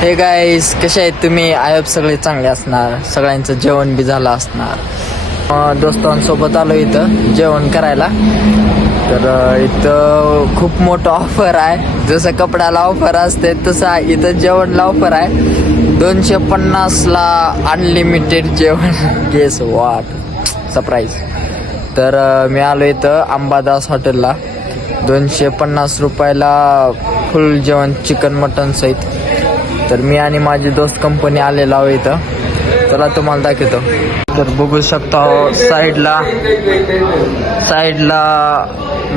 Hey guys, कसे आहेत तुम्ही? आय होप सगळे चांगले असणार, सगळ्यांचं जेवण बी झालं असणार. दोस्तांसोबत आलो इथं जेवण करायला. तर इथं खूप मोठं ऑफर आहे. जसं कपड्याला ऑफर असते तसं इथं जेवणला ऑफर आहे. 250ला अनलिमिटेड जेवण. Guess what, surprise. तर मी आलो इथं अंबादास हॉटेलला. 250 रुपयाला फुल जेवण, चिकन मटन सहित. तर मी आणि माझी दोस्त कंपनी आलेलो आहो इथं. चला तुम्हाला दाखवतो. तर बघू शकता साईडला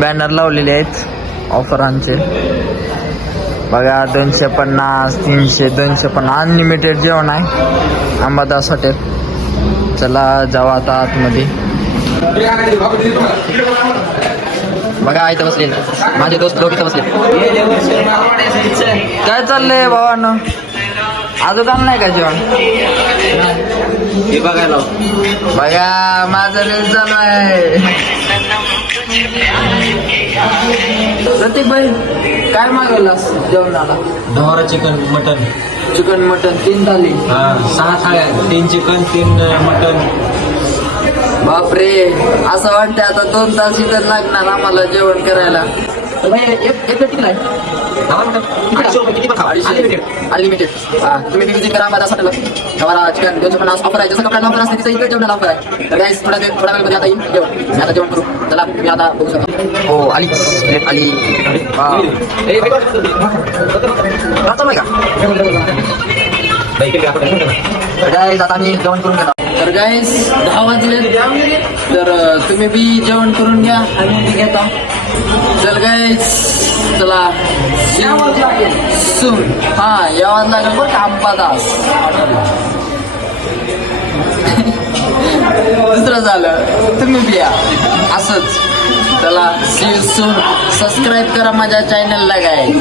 बॅनर लावलेले आहेत ऑफरांचे. बघा, 250, 300, 250 अनलिमिटेड जेवण आहे अंबादास हॉटेल. चला जाऊ आता आतमध्ये. बघा इथं बसले माझे दोस्त लोक, इथं बसले. काय चाललंय भावानं? अजून आलं नाही का जेवण? हे बघायला बघा, माझं रील चालू आहे. प्रतीक भाई, काय मागवलास जेवणाला? ढोरा चिकन मटन. चिकन मटन 3 थाली. 6 थाळ्या, 3 चिकन 3 मटन. बापरे, असं वाटतं आता 2 तास इथं लागणार आम्हाला जेवण करायला. एक किती आहे? अनलिमिटेड. तुम्ही विजिट करा अंबादास हॉटेल. गवारा चिकन 250 ऑफर आहे. जसं कपड्याला ऑफर असते तिथं इकडे जेवणाला ऑफर आहे. तर गाईस, थोड्या वेळमध्ये आता येईल जेवण. मी आता जेवण करू. चला मी आता बघू शकतो. हो, आली प्लेट आली. गाईस, आता मी जेवण करून घेतो. तर गाईस 10 वाजले. तर तुम्ही बी जेवण करून घ्या, आम्ही बी घेतो. चल गाईस, चला सून. यावं लागेल बरं का अंबादास हॉटेल. दुसरं झालं, तुम्ही बी या असंच. चला, सी यू सून. सबस्क्राईब करा माझ्या चॅनलला गाईस.